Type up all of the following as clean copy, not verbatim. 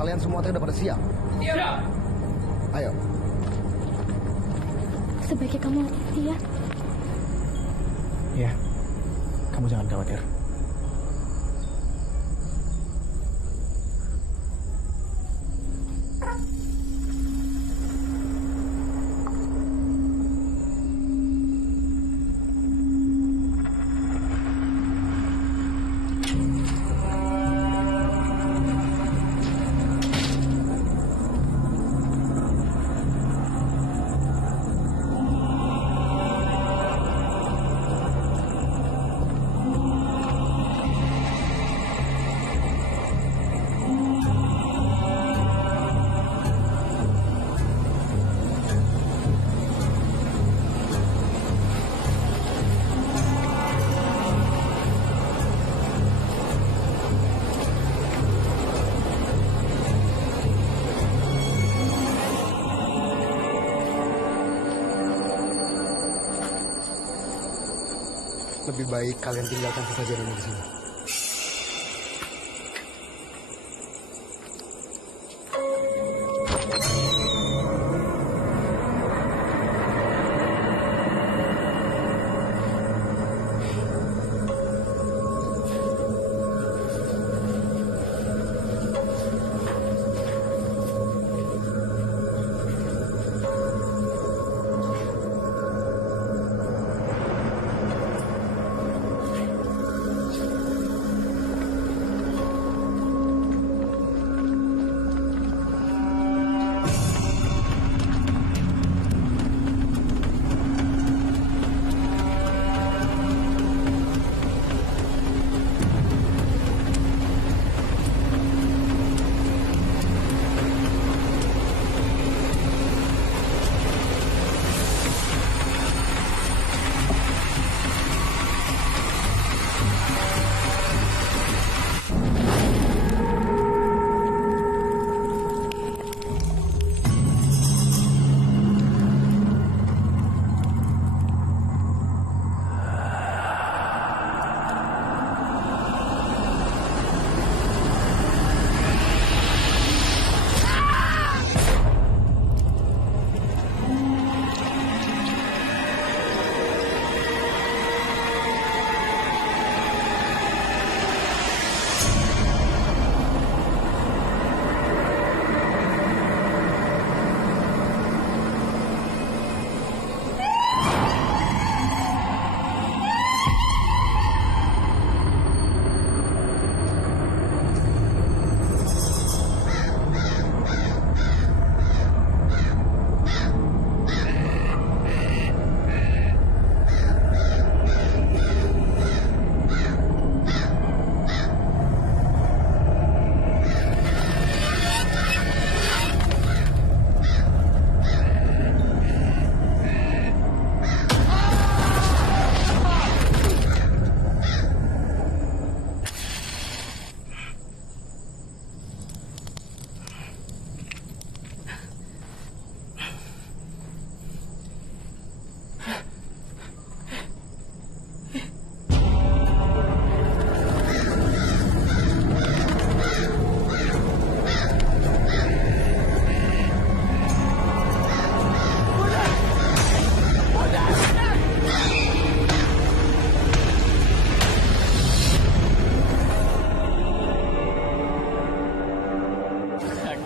Kalian semua udah pada siap? Siap. Ayo. Sebaiknya kamu ya. Iya. Kamu jangan khawatir. Lebih baik kalian tinggalkan sesajen di sini.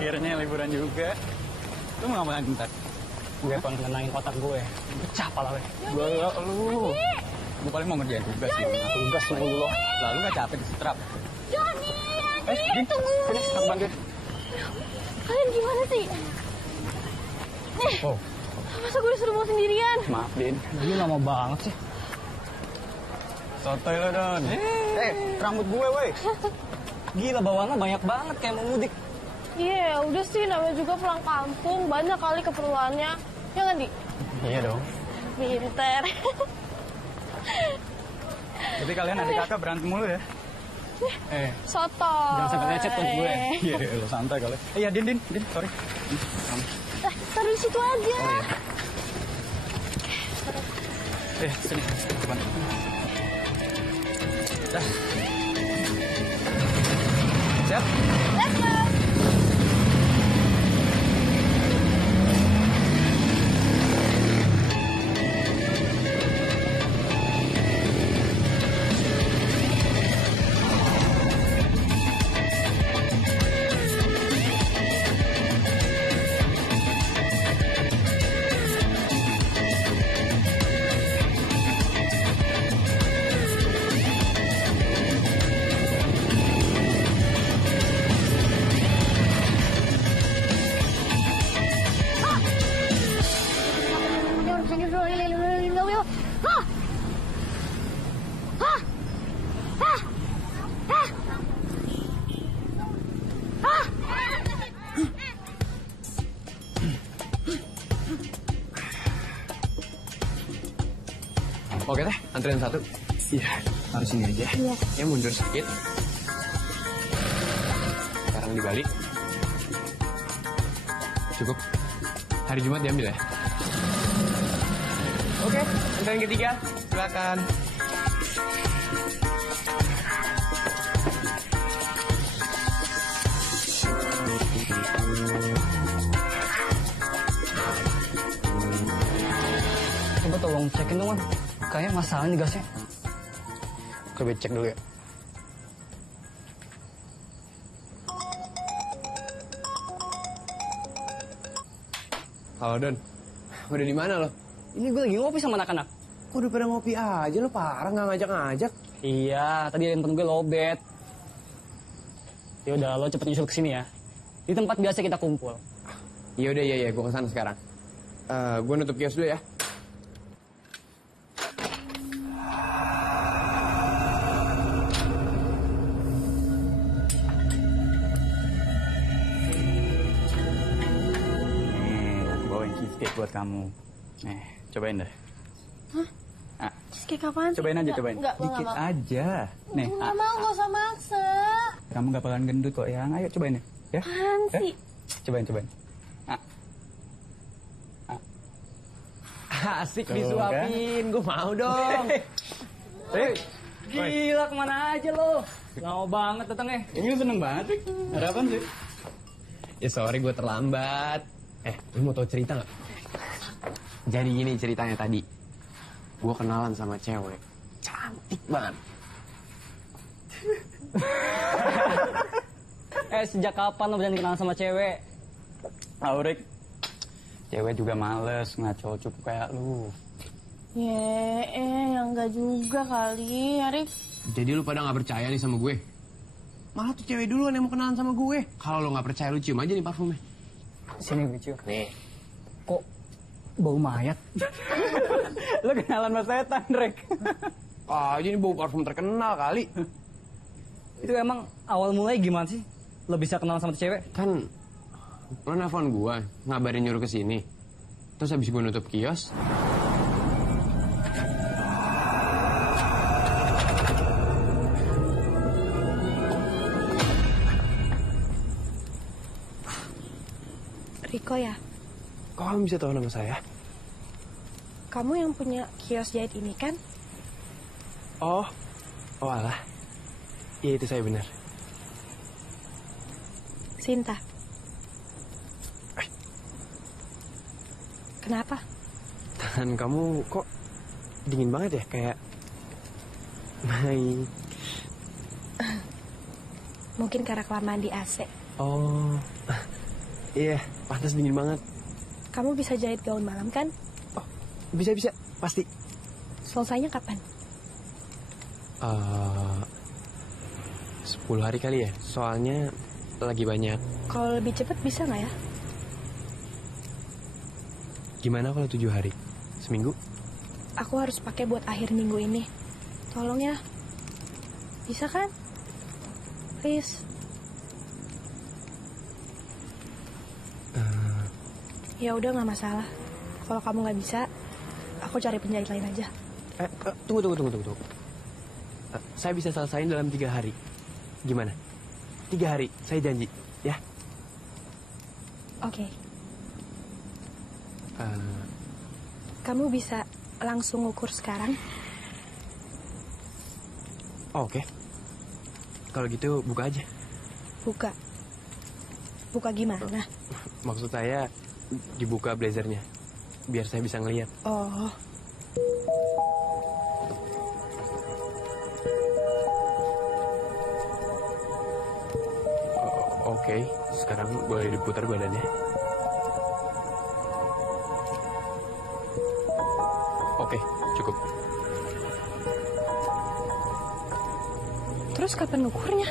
Akhirnya liburan juga. Lu mau ngapain bentar? Gue pengen nenangin otak gue. Pecah pala gue. Gue paling mau ngerjain tugas sih. Tugas mulu lo. Lalu gak capek disetrap. Joni, Din, tunggu. sini, aku bantuin. Kalian gimana sih? Nih, Oh, masa gue disuruh mau sendirian? maaf Din. Dia lama banget sih. Sotoy lo, Don. Rambut gue, woi. Gila, bawaannya banyak banget kayak mau mudik. Iya, udah sih namanya juga pulang kampung, banyak kali keperluannya. Ya nggak, Di? Iya dong. Pinter. Jadi kalian adik kakak berantem mulu ya? Soto. Jangan sampai lecet tuh gue. Iya, lo santai kali. Iya, Din, sorry. Taruh di situ aja. Oh iya. Sini, cepat. Dah. Siap? Let's go. Oke teh, antrian satu. Iya, harus ini aja. Iya. Ya mundur sedikit. Sekarang dibalik. Cukup. Hari Jumat diambil ya. Oke, antrian ketiga. Silakan. Coba tolong cekin dong, Man. Kayaknya masalah nih gasnya. Coba cek dulu ya. Halo Don, udah di mana lo? Ini gue lagi ngopi sama anak-anak. Kok udah pada ngopi aja lo, parah nggak ngajak-ngajak. Iya, tadi handphone gue lowbat. Ya udah, lo cepet nyusul ke sini ya. Di tempat biasa kita kumpul. Iya udah, iya, gue kesana sekarang. Gue nutup kios dulu ya. Nih, bawain cheesecake buat kamu. Nih, cobain deh. Hah? Ah, Cheesecake apaan sih? cobain aja, Nggak, cobain. Nggak, gue Dikit nggak mau. aja. Nih, Nggak mau, nggak usah maksa. kamu gak bakalan gendut kok, yang. Ayo cobain ya. Ya? Apaan sih? Cobain. Ah. Asik Tuh, disuapin, gue mau dong. Gila, kemana aja lo? Lama banget datangnya. Ini lu seneng banget, Rik. Ada apaan sih? Ya sorry gue terlambat. Lu mau tau cerita nggak? Jadi gini ceritanya tadi. Gue kenalan sama cewek. Cantik banget. Sejak kapan lo berani kenalan sama cewek? Tahu, Rik. Cewek juga males ngeliat cowok cukup kayak lu. Yang enggak juga kali, Arik. Jadi lu pada nggak percaya nih sama gue? Malah tuh cewek duluan yang mau kenalan sama gue. Kalau lu nggak percaya lu cium aja nih parfumnya. Sini, Bicu. Nih. Kok bau mayat? Lo kenalan sama setan, Rek. Ini bau parfum terkenal kali. Itu emang awal mulai gimana sih? Lo bisa kenal sama tuh cewek? Kan lo nelfon gue, ngabarin nyuruh ke sini. Terus habis gue nutup kios, Riko ya, kok kamu bisa tahu nama saya? kamu yang punya kios jahit ini kan? Oh alah. Iya itu saya benar. Sinta. Kenapa? Tangan kamu kok dingin banget ya, kayak main. Mungkin karena kelamaan di AC. Oh, iya, pantas dingin banget. Kamu bisa jahit gaun malam kan? Bisa, pasti. Selesainya kapan? 10 hari kali ya, soalnya lagi banyak. Kalau lebih cepat bisa nggak ya? Gimana kalau 7 hari? Seminggu? Aku harus pakai buat akhir minggu ini. Tolong ya. Bisa kan? Please. Ya udah nggak masalah. Kalau kamu nggak bisa, aku cari penjahit lain aja. Tunggu. Saya bisa selesaiin dalam 3 hari. Gimana? 3 hari, saya janji, ya. Oke. Eh, Kamu bisa langsung ukur sekarang? Oke. Kalau gitu buka aja. Buka. Buka gimana? Maksud saya dibuka blazernya, biar saya bisa ngelihat. Oh. Oke, sekarang boleh diputar badannya. Oke, cukup. Terus kapan ukurnya?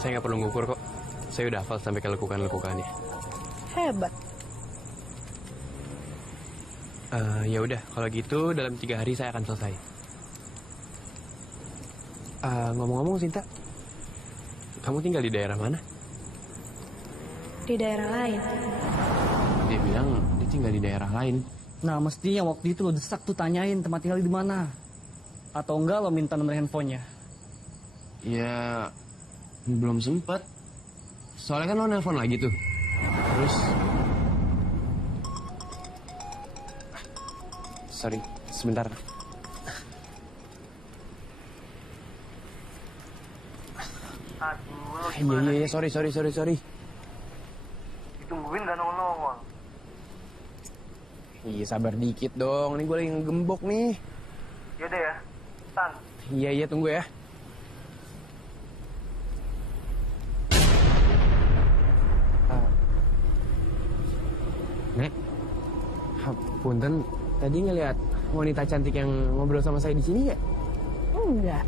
Saya nggak perlu ngukur kok. Saya udah hafal sampai ke lekukan-lekukannya. Hebat. Ya udah, kalau gitu dalam 3 hari saya akan selesai. Ngomong-ngomong, Sinta, kamu tinggal di daerah mana? Di daerah lain. Dia bilang dia tinggal di daerah lain. Nah, mestinya waktu itu lo desak tuh tanyain tempat tinggal di mana. Atau enggak lo minta nomor handphonenya? Ya, belum sempet. Soalnya kan lo nelpon lagi tuh. Terus... Sorry, sebentar. Iya, sorry. Ditungguin gak nongol-nongol. Iya, sabar dikit dong. Ini gue lagi ngegembok nih. Yaudah ya, Tan. Iya, tunggu ya. Nek, punten, tadi ngeliat wanita cantik yang ngobrol sama saya di sini ya? Enggak.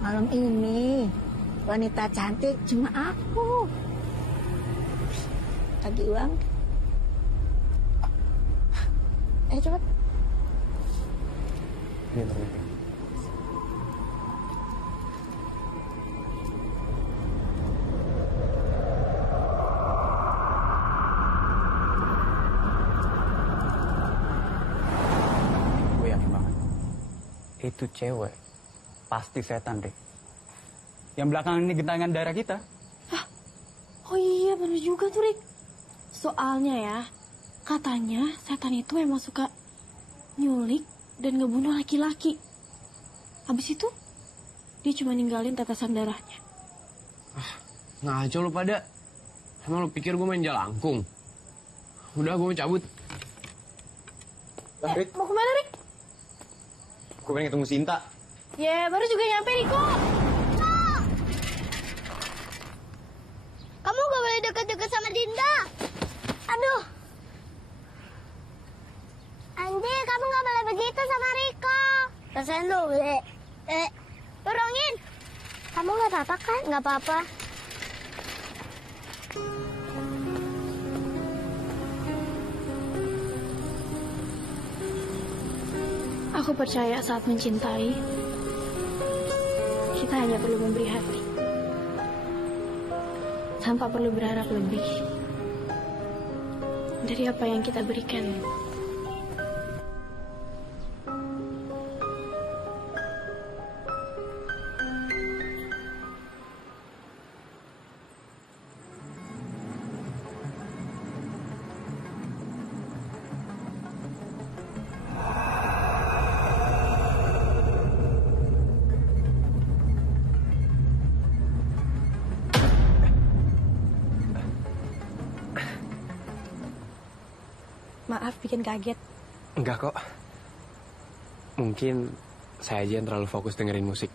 Malam ini wanita cantik cuma aku. Lagi uang. Cepet. Ini ternyata. Gue yakin banget. Itu cewek. Pasti setan deh. Yang belakangan ini gentangan darah kita. Oh iya, bener juga tuh, Rik. Soalnya ya, katanya setan itu emang suka nyulik dan ngebunuh laki-laki. Habis itu, dia cuma ninggalin tetesan darahnya. Ngaco lu pada. Emang lu pikir gue main jalangkung? Udah, gue mau cabut. Rik, Mau kemana, Rik? gue pengen ketemu Sinta. Ya, baru juga nyampe, Riko. Kamu gak boleh deket-deket sama Dinda. Aduh. Andi, kamu gak boleh begitu sama Riko. Rasain lu. Turungin. Kamu gak apa-apa kan? Gak apa-apa. Aku percaya saat mencintai, kita hanya perlu memberi hati. Tanpa perlu berharap lebih dari apa yang kita berikan. Maaf bikin kaget. Enggak kok. Mungkin saya aja yang terlalu fokus dengerin musik.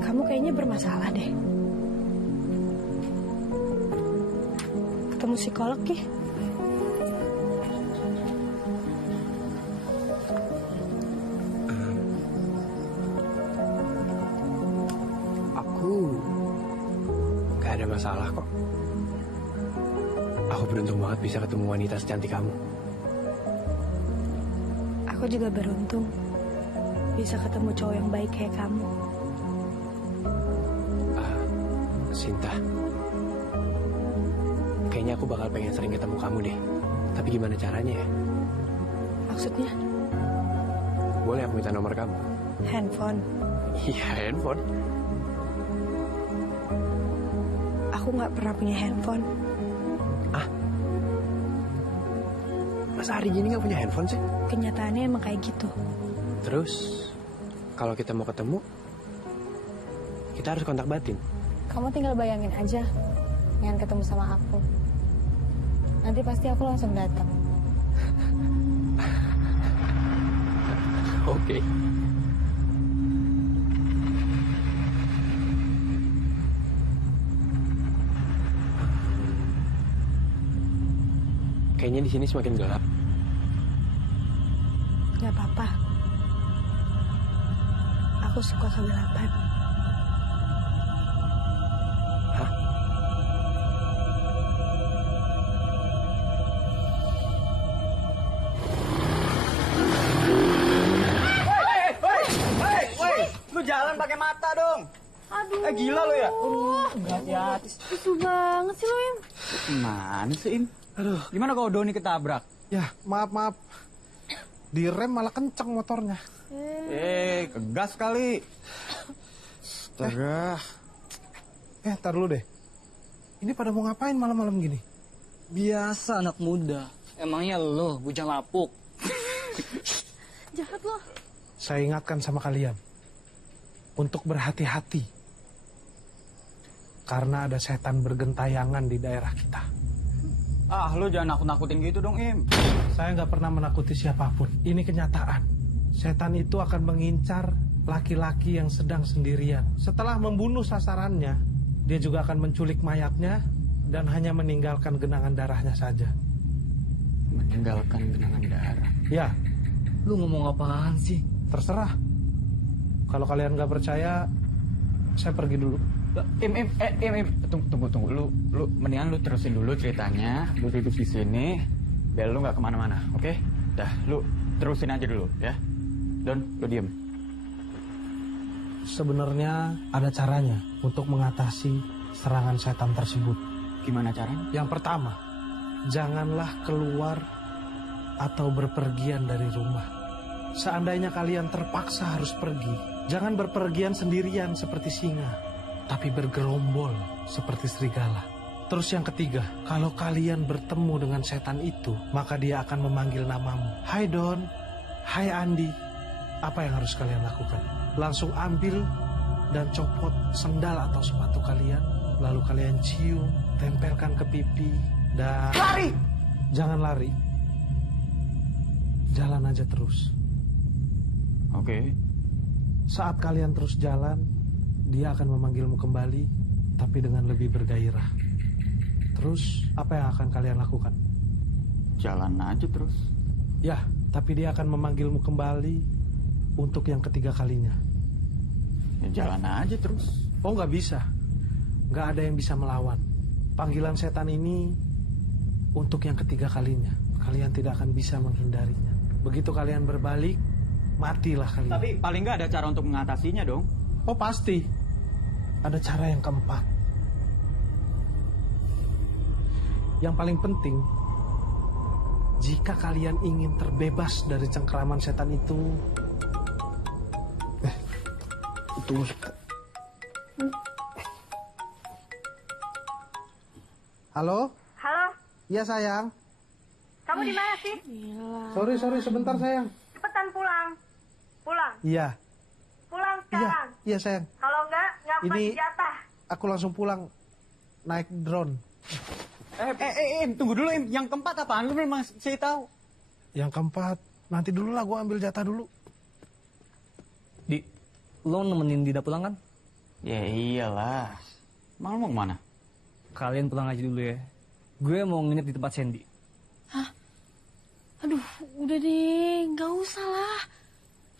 Kamu kayaknya bermasalah deh. Ketemu psikolog ya? Aku gak ada masalah kok. Aku beruntung banget bisa ketemu wanita secantik kamu. Aku juga beruntung bisa ketemu cowok yang baik kayak kamu. Sinta, kayaknya aku bakal pengen sering ketemu kamu deh. Tapi gimana caranya ya? Maksudnya? Boleh aku minta nomor kamu? Handphone. Iya, handphone. Aku nggak pernah punya handphone. Masa hari gini gak punya handphone sih? Kenyataannya emang kayak gitu. Terus, kalau kita mau ketemu, kita harus kontak batin. Kamu tinggal bayangin aja yang ketemu sama aku. Nanti pasti aku langsung datang. Oke. Kayaknya di sini semakin gelap. Gak apa-apa. Aku suka kegelapan. Hah? Lu jalan pakai mata dong. Gila lo ya. Hati-hati. Susu banget sih lo, Im. Gimana sih, Im? Aduh, gimana kalau Doni ketabrak? Ya, maaf. Direm malah kenceng motornya. Kegas kali. Astaga. Tar dulu deh. Ini pada mau ngapain malam-malam gini? Biasa anak muda. Emangnya lo bujang lapuk? Jahat lo. Saya ingatkan sama kalian untuk berhati-hati karena ada setan bergentayangan di daerah kita. Lo jangan nakut-nakutin gitu dong, Im. Saya nggak pernah menakuti siapapun. Ini kenyataan. Setan itu akan mengincar laki-laki yang sedang sendirian. Setelah membunuh sasarannya, dia juga akan menculik mayatnya dan hanya meninggalkan genangan darahnya saja. Meninggalkan genangan darah. Ya, Lu ngomong apaan sih? terserah. Kalau kalian nggak percaya, saya pergi dulu. Im, tunggu. Lu mendingan lu terusin dulu ceritanya. Lu duduk di sini, biar lu nggak kemana-mana, oke? Dah, lu terusin aja dulu, ya. Don, lu diem. Sebenarnya ada caranya untuk mengatasi serangan setan tersebut. Gimana caranya? Yang pertama, janganlah keluar atau berpergian dari rumah. Seandainya kalian terpaksa harus pergi, jangan berpergian sendirian seperti singa, tapi bergerombol seperti serigala. Terus yang ketiga, kalau kalian bertemu dengan setan itu, maka dia akan memanggil namamu. Hai Don, hai Andi. Apa yang harus kalian lakukan? Langsung ambil dan copot sendal atau sepatu kalian, lalu kalian cium, tempelkan ke pipi, dan... Lari! Jangan lari. Jalan aja terus. Oke. Saat kalian terus jalan, dia akan memanggilmu kembali, tapi dengan lebih bergairah. Terus, apa yang akan kalian lakukan? Jalan aja terus. Ya, tapi dia akan memanggilmu kembali untuk yang ketiga kalinya. Ya jalan aja terus. Oh, nggak bisa. Nggak ada yang bisa melawan. Panggilan setan ini untuk yang ketiga kalinya. Kalian tidak akan bisa menghindarinya. Begitu kalian berbalik, matilah kalian. Tapi paling nggak ada cara untuk mengatasinya dong. Oh pasti. Ada cara yang keempat. Yang paling penting, jika kalian ingin terbebas dari cengkeraman setan itu, tunggu. Halo? Halo, Iya sayang. kamu di mana sih? Sorry sebentar sayang. Cepetan pulang. Pulang. Iya, Pulang sekarang. iya sayang. Kalau enggak aku Ini- kasih jatah. Aku langsung pulang naik drone. Im, tunggu dulu, Im. Yang keempat apaan? Lu memang saya tahu. Yang keempat, nanti dulu lah gue ambil jatah dulu. Di, lo nemenin Dida pulang kan? Ya iyalah. Emang lu mau kemana? Kalian pulang aja dulu ya. Gue mau nginep di tempat Sandy. Aduh, udah deh, nggak usah lah.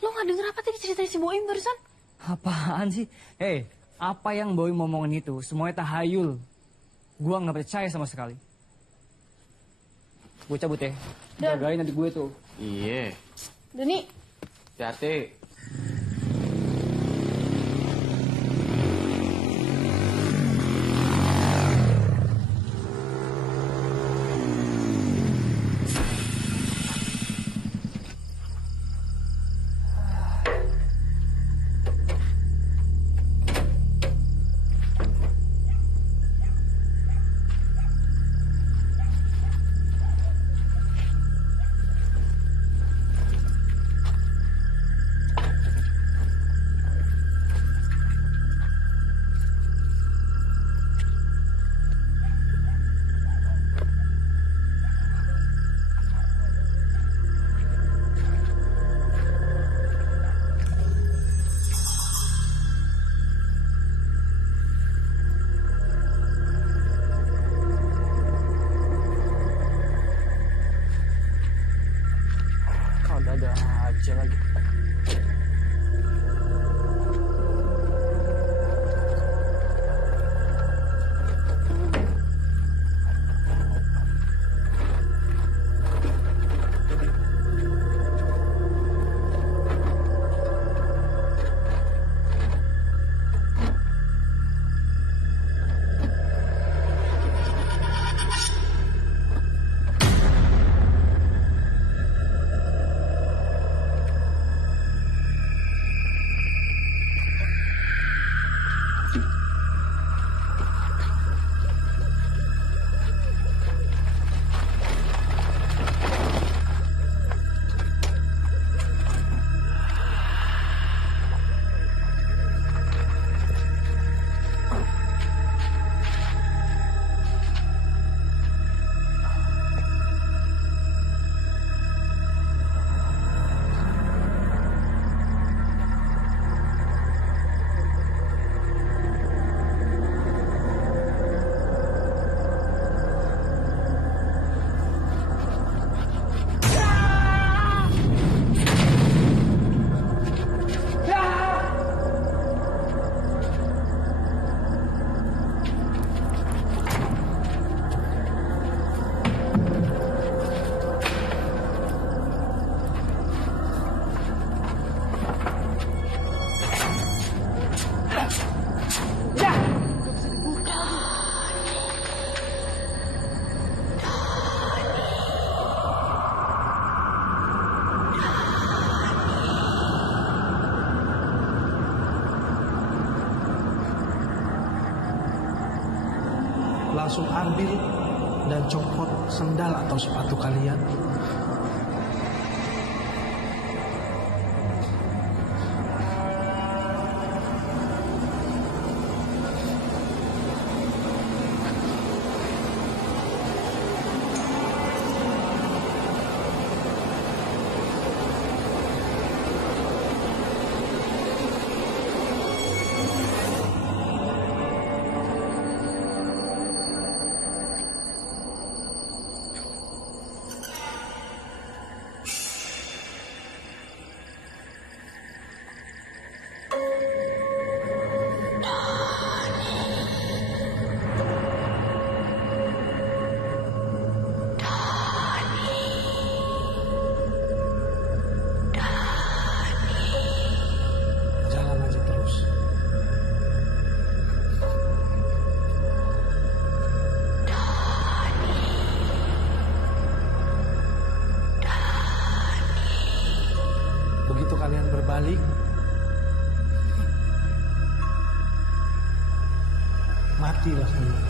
Lo nggak denger apa tadi cerita si Boim barusan? Apaan sih? Apa yang Boy ngomongin itu semuanya tahayul. Gue nggak percaya sama sekali. Gue cabut ya. Jagain adik gue tuh. Iya. Doni, Hati-hati. Ada aja lagi. langsung ambil dan copot sendal atau sepatu kalian. Jalan aja terus. Begitu kalian berbalik, matilah semua.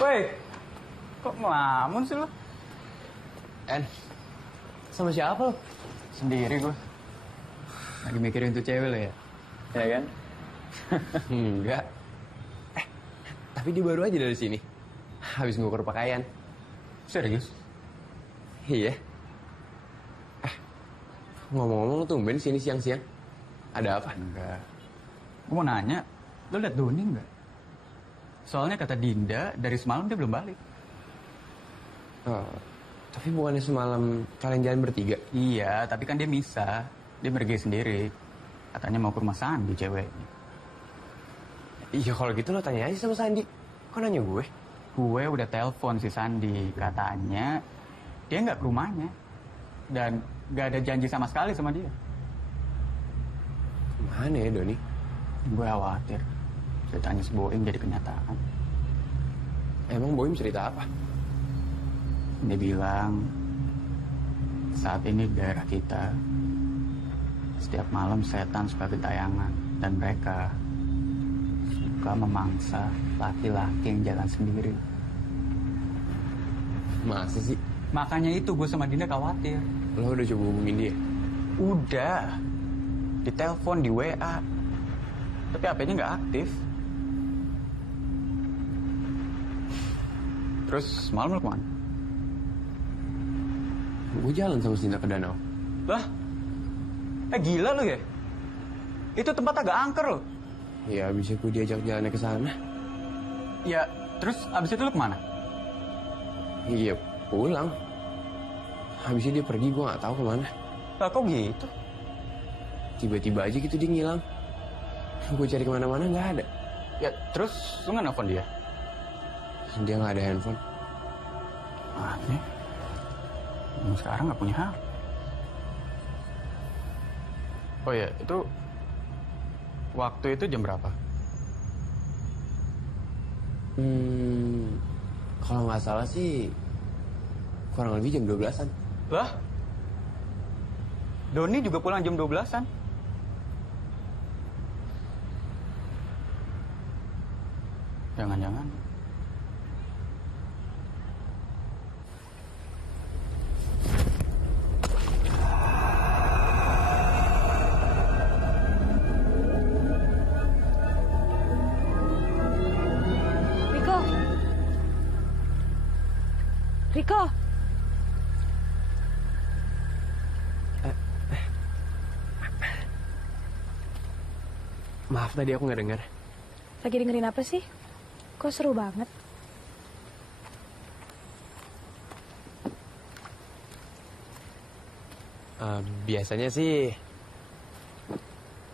Woi, kok ngelamun sih lo? En, sama siapa lo? Sendiri gue. Lagi mikirin tuh cewek lo ya? Ya kan? Enggak. Tapi dia baru aja dari sini. Habis ngukur pakaian. Serius? Iya. Ngomong-ngomong lu tumben sini siang-siang. Ada apa? Enggak. Gue mau nanya, lo liat Doni nggak? Soalnya kata Dinda, dari semalam dia belum balik. Oh, tapi bukannya semalam kalian jalan bertiga? Iya, tapi kan dia misah. Dia pergi sendiri. Katanya mau ke rumah Sandi ceweknya. Iya kalau gitu lo tanya aja sama Sandi. Kok nanya gue? Gue udah telepon si Sandi. Katanya dia nggak ke rumahnya. Dan nggak ada janji sama sekali sama dia. Mana ya Doni? Gue khawatir. Ceritanya si Boeing jadi kenyataan. Emang Boim cerita apa? Dia bilang, saat ini di daerah kita, setiap malam setan suka gentayangan. Dan mereka suka memangsa laki-laki yang jalan sendiri. Masa sih? Makanya itu gue sama Dinda khawatir. Lo udah coba hubungin dia? Udah. Ditelepon, di WA. Tapi HP-nya nggak aktif. Terus malam lu kemana? Gue jalan sama Sinta ke danau. Lah? Gila lu ya? Itu tempat agak angker loh. Ya bisa gue diajak jalannya ke sana. Ya, terus abis itu lu kemana? Iya, pulang. Habisnya dia pergi, gue nggak tahu kemana. Lah kok gitu? Tiba-tiba aja gitu dia ngilang. Gue cari kemana-mana nggak ada. Ya, terus lu nggak nelfon dia? Dia nggak ada handphone. Aneh. Sekarang nggak punya HP. Oh ya, itu waktu itu jam berapa? Kalau nggak salah sih kurang lebih jam 12-an. Lah? Doni juga pulang jam 12-an? Jangan-jangan. Riko. Maaf tadi aku nggak dengar. Lagi dengerin apa sih? Kok seru banget? Biasanya sih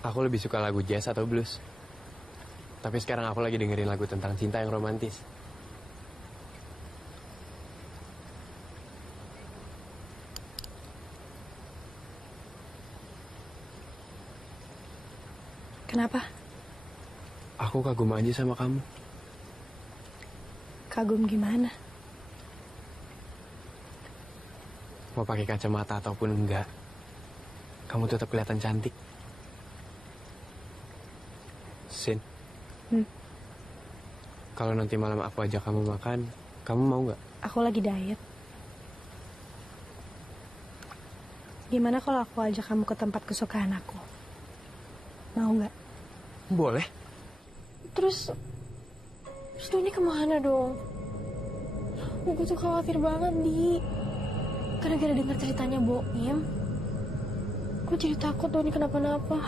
aku lebih suka lagu jazz atau blues. Tapi sekarang aku lagi dengerin lagu tentang cinta yang romantis. Kenapa? Aku kagum aja sama kamu. Kagum gimana? Mau pakai kacamata ataupun enggak, kamu tetap kelihatan cantik. Sin, kalau nanti malam aku ajak kamu makan, kamu mau nggak? Aku lagi diet. Gimana kalau aku ajak kamu ke tempat kesukaan aku? Mau nggak? Boleh. Terus lu ini kemana dong? Gue tuh khawatir banget, Di. Gara-gara dengar ceritanya Boim, gue jadi takut tuh ini kenapa-napa.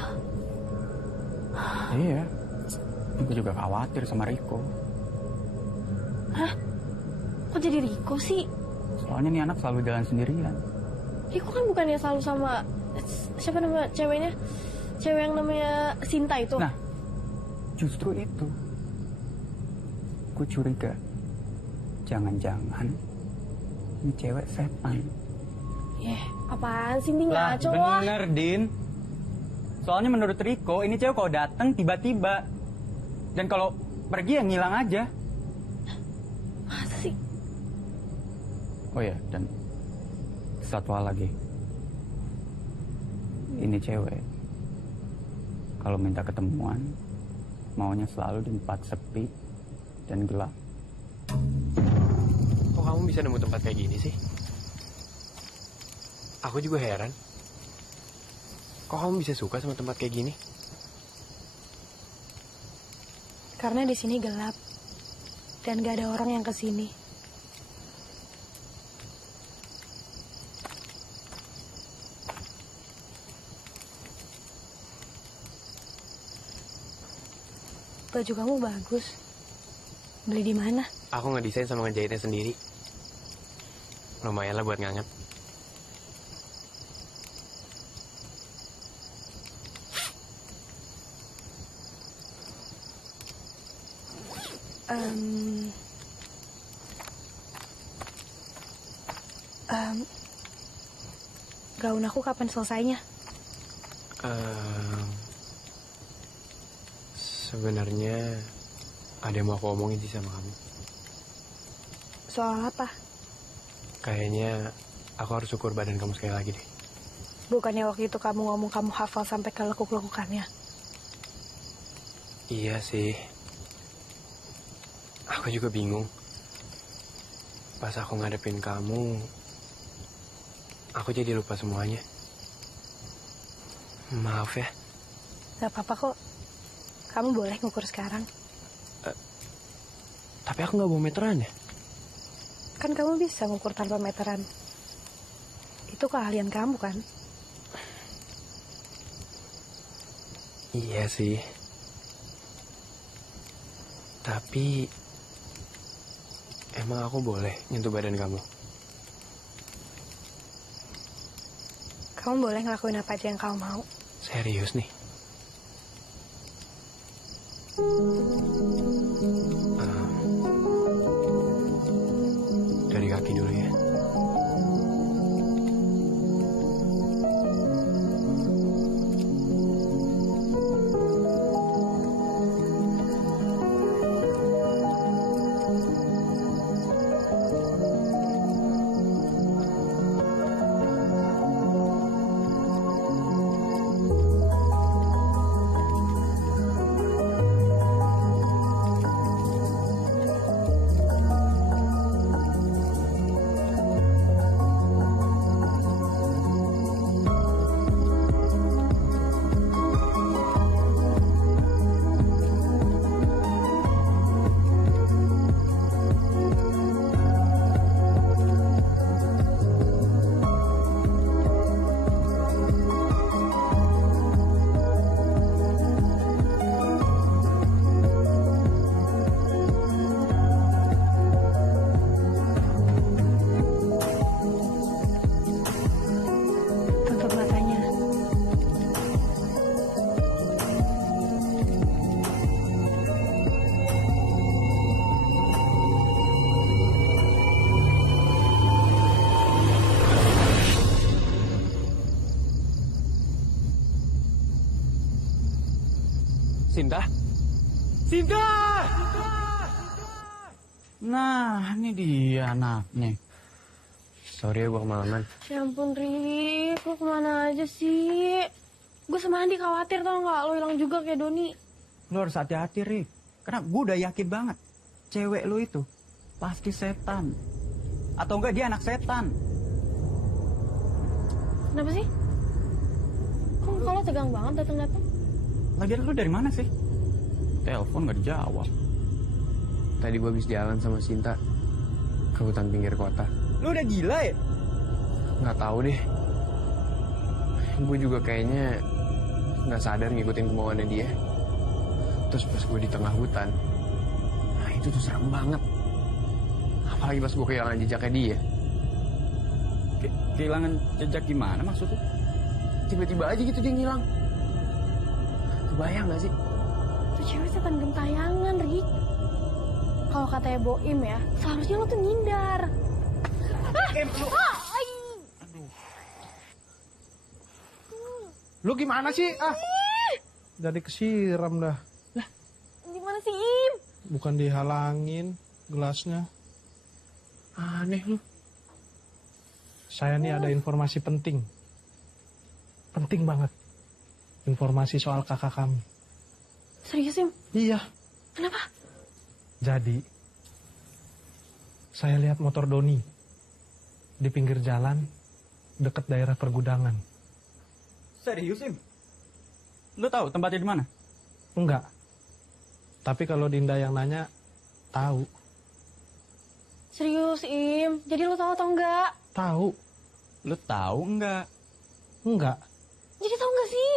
Iya, gue juga khawatir sama Riko. Hah? Kok jadi Riko sih? Soalnya nih anak selalu jalan sendirian. Riko kan bukannya selalu sama siapa nama ceweknya? Cewek yang namanya Sinta itu. Nah, justru itu. Gue curiga. Jangan-jangan ini cewek setan. Apaan sih, Di? Ngaco lah. Bener, Din. Soalnya menurut Riko, ini cewek kalau datang tiba-tiba. Dan kalau pergi ya ngilang aja. Masa sih? Oh ya, dan satu hal lagi. Ini cewek, kalau minta ketemuan, maunya selalu di tempat sepi dan gelap. Kok kamu bisa nemu tempat kayak gini sih? Aku juga heran. Kok kamu bisa suka sama tempat kayak gini? Karena di sini gelap dan gak ada orang yang kesini. Baju kamu bagus. Beli di mana? Aku ngedesain sama ngejahitnya sendiri. Lumayan lah buat nganget. Gaun aku kapan selesainya? Sebenarnya ada yang mau aku omongin sih sama kamu. Soal apa? Kayaknya aku harus ukur badan kamu sekali lagi deh. Bukannya waktu itu kamu ngomong kamu hafal sampai ke lekuk-lekukannya? Iya sih. Aku juga bingung. Pas aku ngadepin kamu, aku jadi lupa semuanya. Maaf ya. Gak apa-apa kok. Kamu boleh ngukur sekarang. Tapi aku nggak bawa meteran ya. Kan kamu bisa ngukur tanpa meteran. Itu keahlian kamu kan? Iya sih. Tapi emang aku boleh nyentuh badan kamu? Kamu boleh ngelakuin apa aja yang kamu mau. Serius nih? Dari kaki dulu ya. Sinta? Sinta! Nah, ini dia anaknya. Sorry ya gue kemalaman. Ya ampun, Rik. Lu kemana aja sih? Gue sama Andi khawatir tau gak? Lu hilang juga kayak Doni. Lu harus hati-hati, Rik. Karena gue udah yakin banget. Cewek lu itu pasti setan. Atau enggak dia anak setan. Kenapa sih? Kok muka lo tegang banget datang-datang? Lagian lu dari mana sih? Telepon gak dijawab. Tadi gue habis jalan sama Sinta ke hutan pinggir kota. Lu udah gila ya? Nggak tahu deh. Gue juga kayaknya nggak sadar ngikutin kemauannya dia. Terus pas gue di tengah hutan, nah itu tuh serem banget. Apalagi pas gue kehilangan jejaknya dia. Kehilangan jejak gimana maksudnya? Tiba-tiba aja gitu dia ngilang. Kebayang nggak sih? Tuh cewek setan gentayangan, Rik. Kalau katanya Boim ya, seharusnya lo tuh ngindar. Lu gimana sih? Jadi kesiram dah. Gimana sih, Im? Bukan dihalangin gelasnya. Aneh lu. Saya nih ada informasi penting. Penting banget. Informasi soal kakak kami. Serius, Im? Iya. Kenapa? Jadi, saya lihat motor Doni di pinggir jalan dekat daerah pergudangan. Serius, Im? Lu tahu tempatnya di mana? Enggak. Tapi kalau Dinda yang nanya, tahu. Serius, Im? Jadi lo tahu atau enggak? Tahu. Lu tahu enggak? Enggak. Jadi tahu enggak sih?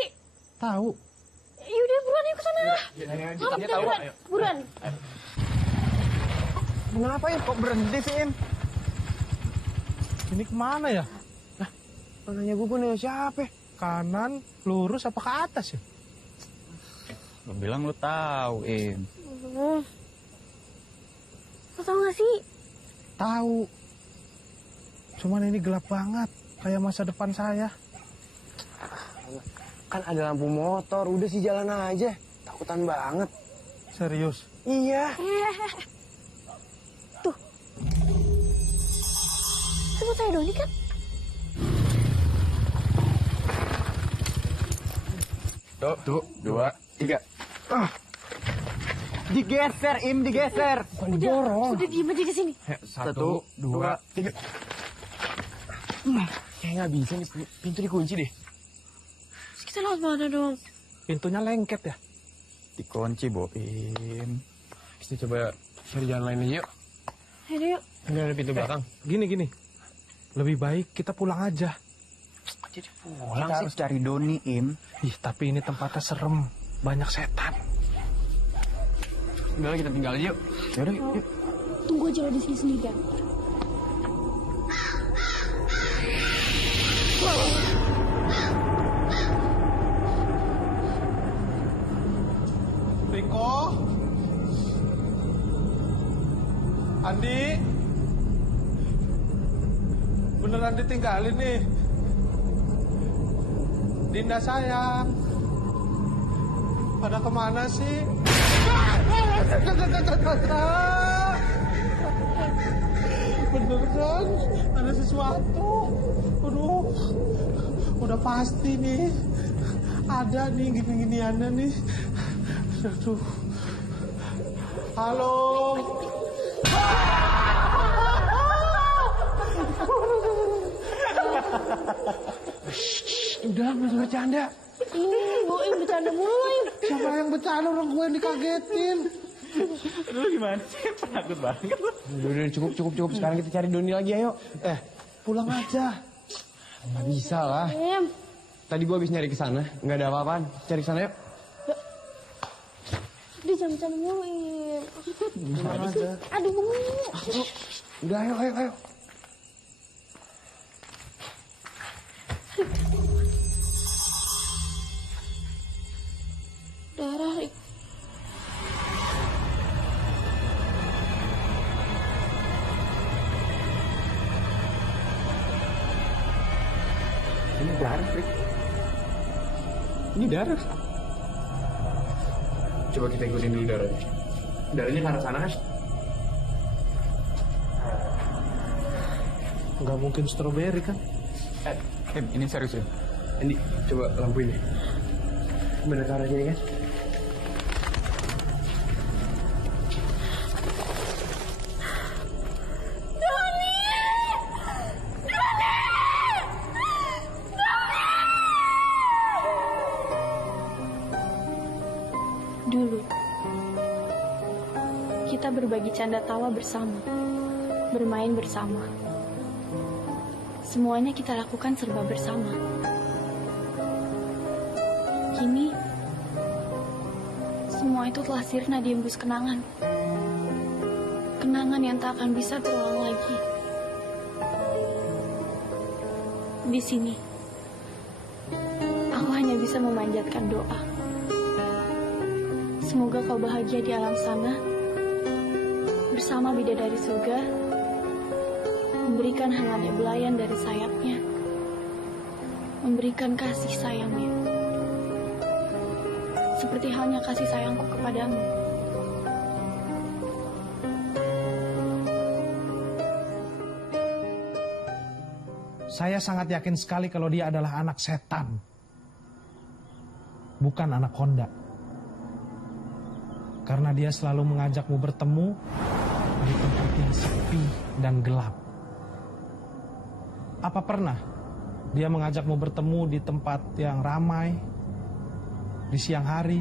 Tahu. Yaudah, buruan yuk ke sana. Buruan. Kenapa ya kok berhenti sih, Im? Ini kemana ya? Nanya gue punya siapa? Kanan, lurus apa ke atas ya? Lu bilang lu tahu, Im. Lo tau gak sih? Tahu. Cuman ini gelap banget, kayak masa depan saya. Kan ada lampu motor, udah sih jalan aja. Takutan banget. Serius? Iya. Tuh. Itu motornya Doni kan? Tuh, 2, 3. Digeser, Im, digeser. Udah diem aja di sini. 1, 2, 3. Kayak nggak bisa nih, pintu dikunci deh. Terus kita lewat mana dong? Pintunya lengket ya? Dikunci, Boim. Kita coba cari jalan lain aja yuk. Ayo yuk. Enggak ada pintu belakang. Gini. Lebih baik kita pulang aja. Jadi Kita harus cari Doni, Im. Ih, tapi ini tempatnya serem. Banyak setan. Udah kita tinggal aja yuk. Yaudah, yuk. Tunggu aja lo di sini sendirian. Riko? Andi? Beneran ditinggalin nih? Dinda sayang. Pada kemana sih? Bener kan? Ada sesuatu. Aduh. Udah pasti nih. Ada nih gini-giniannya nih. Aduh. Halo. Udah, nggak usah bercanda. Ini Boim bercanda mulu, Im. Siapa yang bercanda, orang gue yang dikagetin. Lu gimana sih? Takut banget lu. Udah, cukup. Sekarang kita cari Doni lagi, ayo. Pulang aja. Nggak bisa lah. Im. Tadi gua habis nyari ke sana, nggak ada apa-apaan. Cari ke sana yuk. Dia jangan bercanda mulu, Im. Pulang aja. Aduh. Udah, ayo. Darah, Rik. Ini darah, Rick. Ini darah. Coba kita ikutin dulu darahnya. Darahnya ke arah sana kan? Nggak mungkin stroberi kan? Ini serius ya? Andi, coba lampuin deh. Bener ke arah sini kan? Dulu, kita berbagi canda tawa bersama, bermain bersama. Semuanya kita lakukan serba bersama. Kini, semua itu telah sirna di embus kenangan. Kenangan yang tak akan bisa terulang lagi. Di sini, aku hanya bisa memanjatkan doa. Semoga kau bahagia di alam sana, bersama bidadari surga, memberikan hangatnya belayan dari sayapnya, memberikan kasih sayangnya, seperti halnya kasih sayangku kepadamu. Saya sangat yakin sekali kalau dia adalah anak setan, bukan anak Honda. Karena dia selalu mengajakmu bertemu di tempat yang sepi dan gelap. Apa pernah dia mengajakmu bertemu di tempat yang ramai, di siang hari,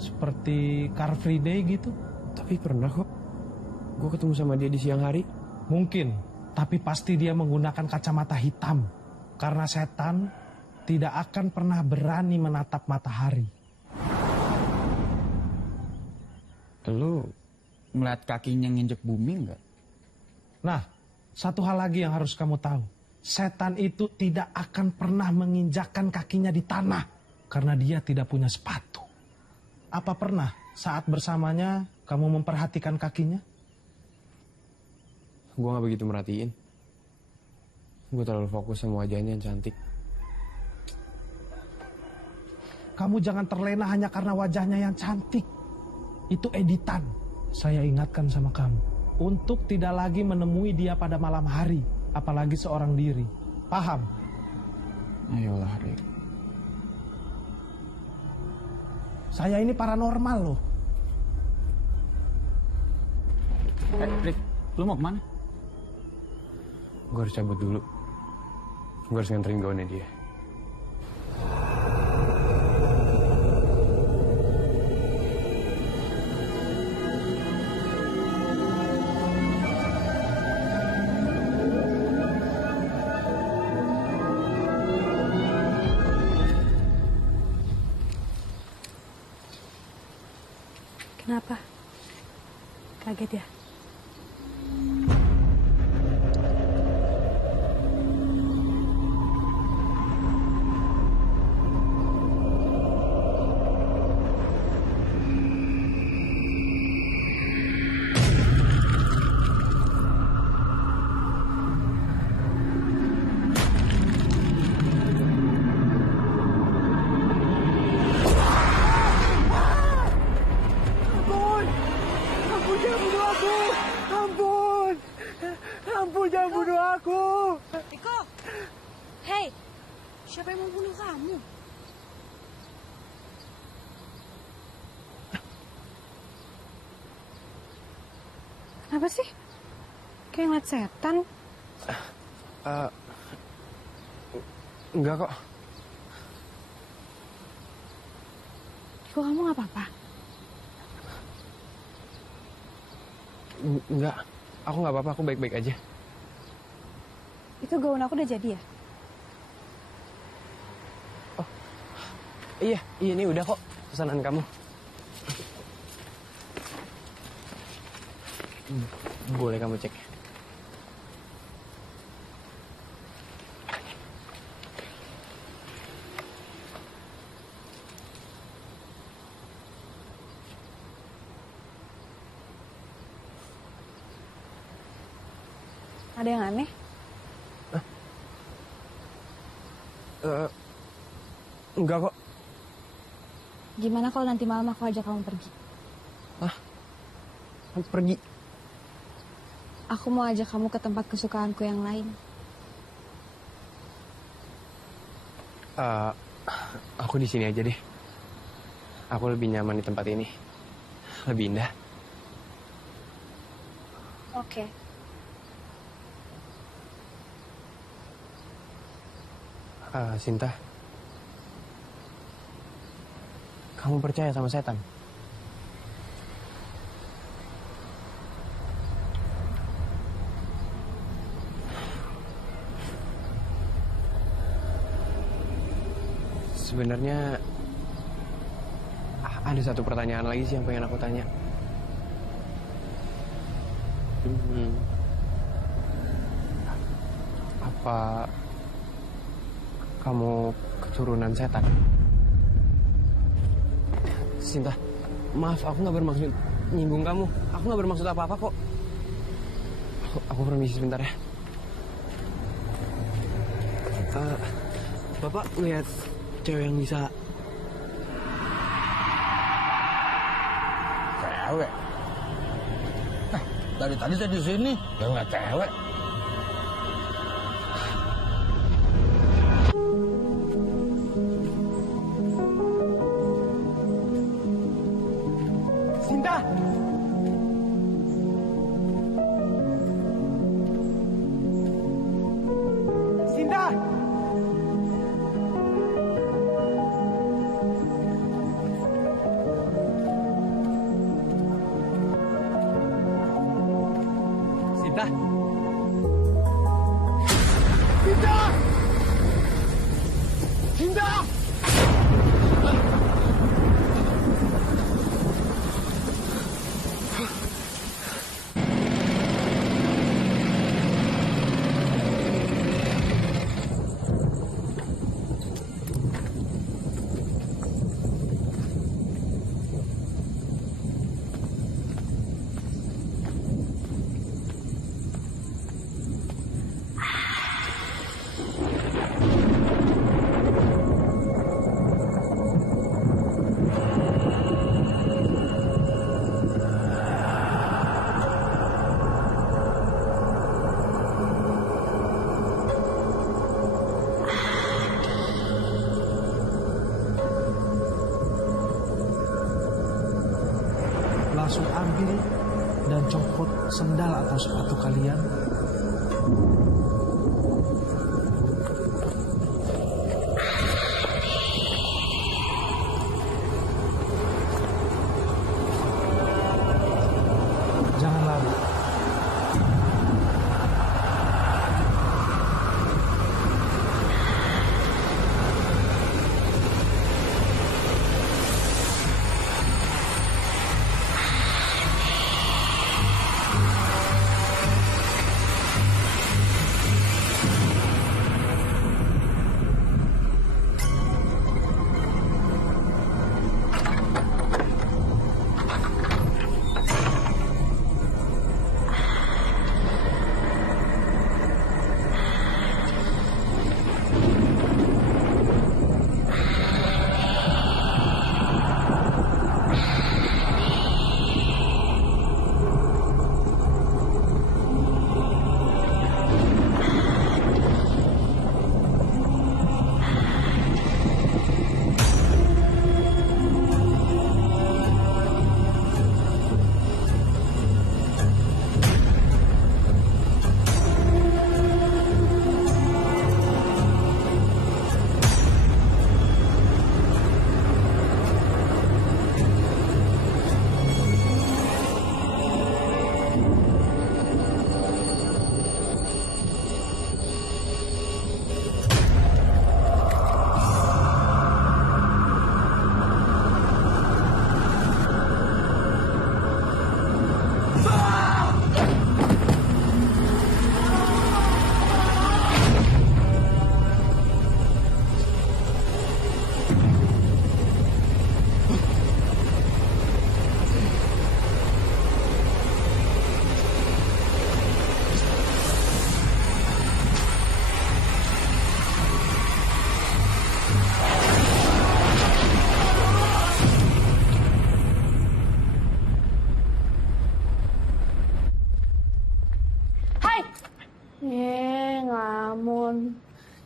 seperti Car Free Day gitu? Tapi pernah kok. Gue ketemu sama dia di siang hari. Mungkin, tapi pasti dia menggunakan kacamata hitam. Karena setan tidak akan pernah berani menatap matahari. Lu melihat kakinya nginjek bumi nggak? Nah, satu hal lagi yang harus kamu tahu. Setan itu tidak akan pernah menginjakkan kakinya di tanah. Karena dia tidak punya sepatu. Apa pernah saat bersamanya kamu memperhatikan kakinya? Gue gak begitu merhatiin. Gue terlalu fokus sama wajahnya yang cantik. Kamu jangan terlena hanya karena wajahnya yang cantik. Itu editan. Saya ingatkan sama kamu. Untuk tidak lagi menemui dia pada malam hari. Apalagi seorang diri. Paham? Ayolah, Rick. Saya ini paranormal loh. Rick, lu mau kemana? Gue harus cabut dulu. Gue harus nganterin gaunnya dia. Kenapa? Kaget ya? Riko, hei, siapa yang mau bunuh kamu? Kenapa sih? Kayak ngeliat setan. Enggak kok. Riko, kamu gak apa-apa? Enggak, aku nggak apa-apa, aku baik-baik aja. Itu gaun aku udah jadi ya? Iya, ini udah kok pesanan kamu. Boleh kamu cek. Ada yang aneh? Enggak kok. Gimana kalau nanti malam aku ajak kamu pergi? Pergi. Aku mau ajak kamu ke tempat kesukaanku yang lain. Aku di sini aja deh. Aku lebih nyaman di tempat ini. Lebih indah. Oke. Sinta. Kamu percaya sama setan? Sebenarnya ada satu pertanyaan lagi sih yang pengen aku tanya. Apa kamu keturunan setan? Sinta, maaf aku nggak bermaksud nyinggung kamu. Aku nggak bermaksud apa-apa kok. Aku permisi sebentar ya. Bapak lihat cewek yang bisa. Cewek? Dari tadi saya di sini, ya nggak cewek. Sinta! Sinta! Sinta! Sinta! Sinta! Langsung ambil dan copot sendal atau sepatu kalian. Jangan lari.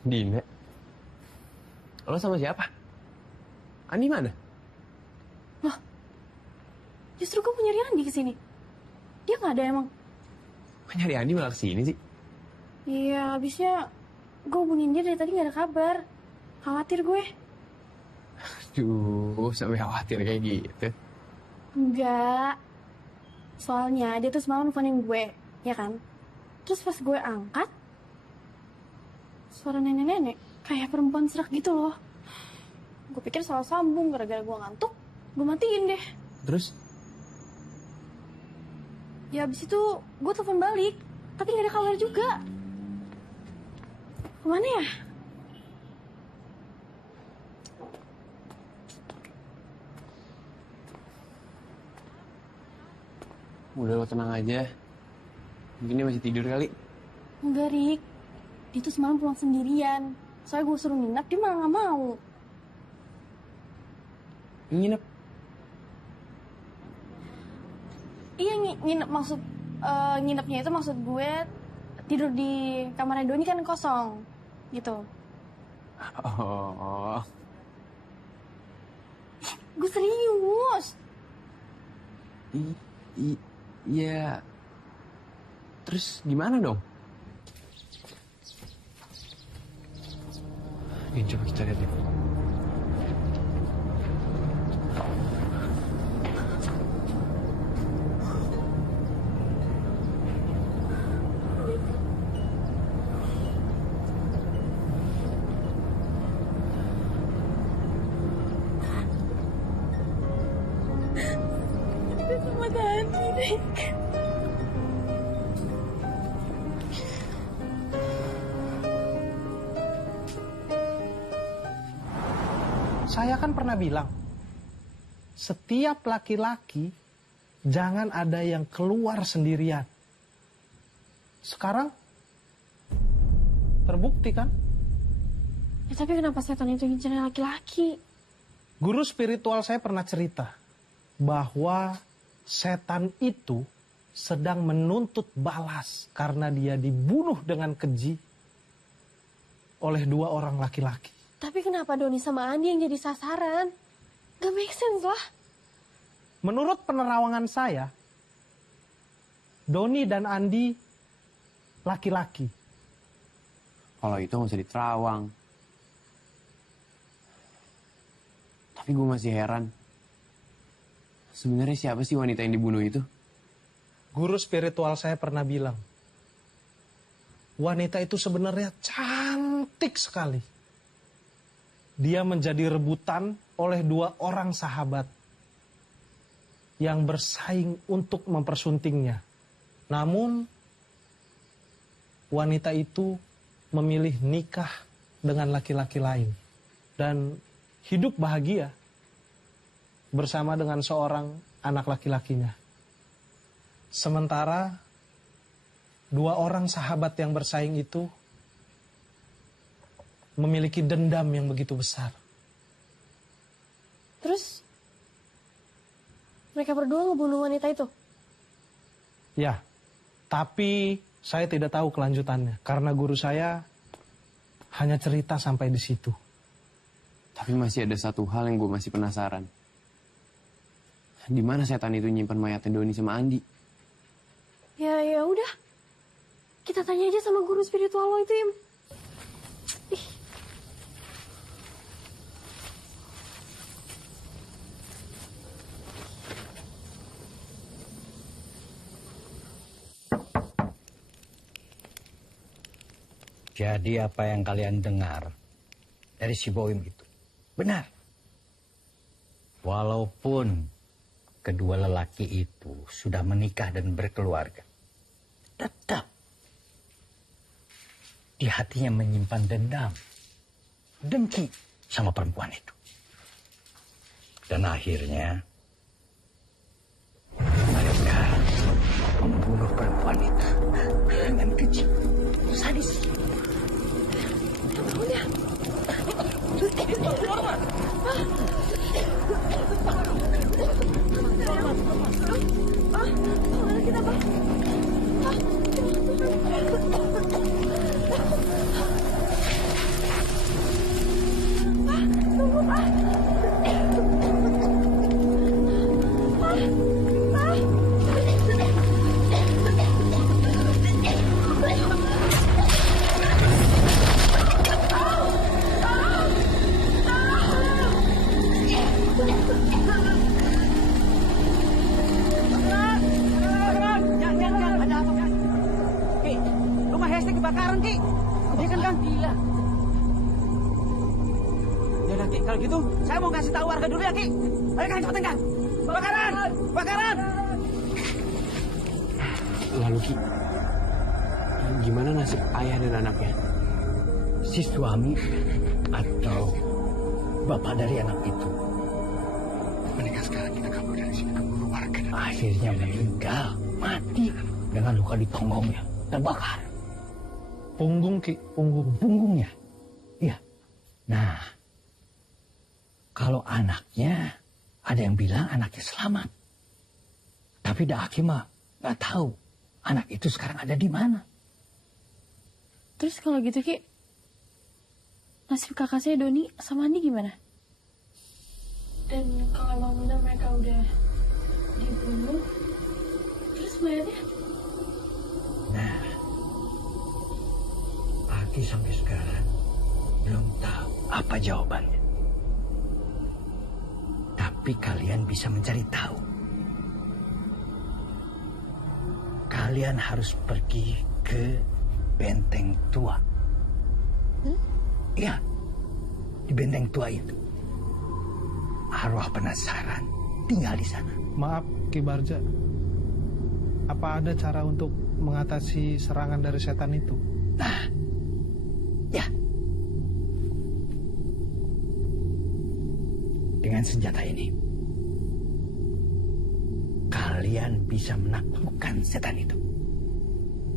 Dina? Lo sama siapa? Andi mana? Loh, justru gue mau nyari Andi kesini. Dia nggak ada emang. Kok nyari Andi malah kesini sih? Iya, habisnya gue hubungin dia dari tadi nggak ada kabar. Khawatir gue. Aduh, sampai khawatir kayak gitu. Enggak. Soalnya dia tuh semalam nelfonin gue, ya kan? Terus pas gue angkat, suara nenek-nenek kayak perempuan serak gitu loh. Gue pikir salah sambung, gara-gara gue ngantuk, gue matiin deh. Terus? Ya abis itu gue telepon balik, tapi gak ada kabar juga. Kemana ya? Udah lo tenang aja. Mungkin dia masih tidur kali. Enggak, Rik. Dia tuh semalam pulang sendirian. Soalnya gue suruh nginep, dia malah gak mau. Nginep? Iya, nginep maksud... nginepnya itu maksud gue tidur di kamarnya Doni kan kosong. Gitu. Oh. Gue serius. Iya. Terus gimana dong? Ini coba kita lihat dulu. Sama Dani, Rik. Saya kan pernah bilang, setiap laki-laki jangan ada yang keluar sendirian. Sekarang terbukti kan? Ya tapi kenapa setan itu ngincernya laki-laki? Guru spiritual saya pernah cerita bahwa setan itu sedang menuntut balas karena dia dibunuh dengan keji oleh 2 orang laki-laki. Tapi kenapa Doni sama Andi yang jadi sasaran? Gak make sense lah. Menurut penerawangan saya, Doni dan Andi laki-laki. Kalau itu nggak usah diterawang. Tapi gue masih heran. Sebenarnya siapa sih wanita yang dibunuh itu? Guru spiritual saya pernah bilang, wanita itu sebenarnya cantik sekali. Dia menjadi rebutan oleh 2 orang sahabat yang bersaing untuk mempersuntingnya. Namun, wanita itu memilih nikah dengan laki-laki lain dan hidup bahagia bersama dengan seorang anak laki-lakinya. Sementara 2 orang sahabat yang bersaing itu memiliki dendam yang begitu besar. Terus mereka berdua ngebunuh wanita itu? Ya, tapi saya tidak tahu kelanjutannya karena guru saya hanya cerita sampai di situ. Tapi masih ada satu hal yang gue masih penasaran. Di mana setan itu nyimpan mayatnya Doni sama Andi? Ya udah. Kita tanya aja sama guru spiritual lo itu, Im. Ih. Jadi apa yang kalian dengar dari si Boim itu benar. Walaupun kedua lelaki itu sudah menikah dan berkeluarga, tetap di hatinya menyimpan dendam, dengki sama perempuan itu. Dan akhirnya mereka membunuh perempuan itu dengan keji, sadis. kebakaran, Ki. Iya kan, Kang? Gila. Ya udah, Ki. Kalau gitu, saya mau kasih tahu warga dulu ya, Ki. Ayo, Kang, cepetan, Kang. Bakaran! Bakaran! Lalu Ki, gimana nasib ayah dan anaknya? Si suami atau bapak dari anak itu Mendingan sekarang kita kabur dari sini, keburu warga. akhirnya meninggal, mati dengan luka di punggungnya, terbakar. Punggung, Ki, punggung. Punggungnya. Iya. Nah, kalau anaknya, ada yang bilang anaknya selamat. Tapi dah Hakim mah nggak tahu anak itu sekarang ada di mana. Terus kalau gitu Ki, nasib kakak saya Doni sama Andi gimana? Dan kalau emang benar mereka udah dibunuh, terus mayatnya? Nah, Aki sampai sekarang belum tahu apa jawabannya. Tapi kalian bisa mencari tahu. Kalian harus pergi ke benteng tua. Iya, di benteng tua itu. Arwah penasaran tinggal di sana. Maaf, Ki Barja. Apa ada cara untuk mengatasi serangan dari setan itu? Nah, ya. Dengan senjata ini, kalian bisa menaklukkan setan itu.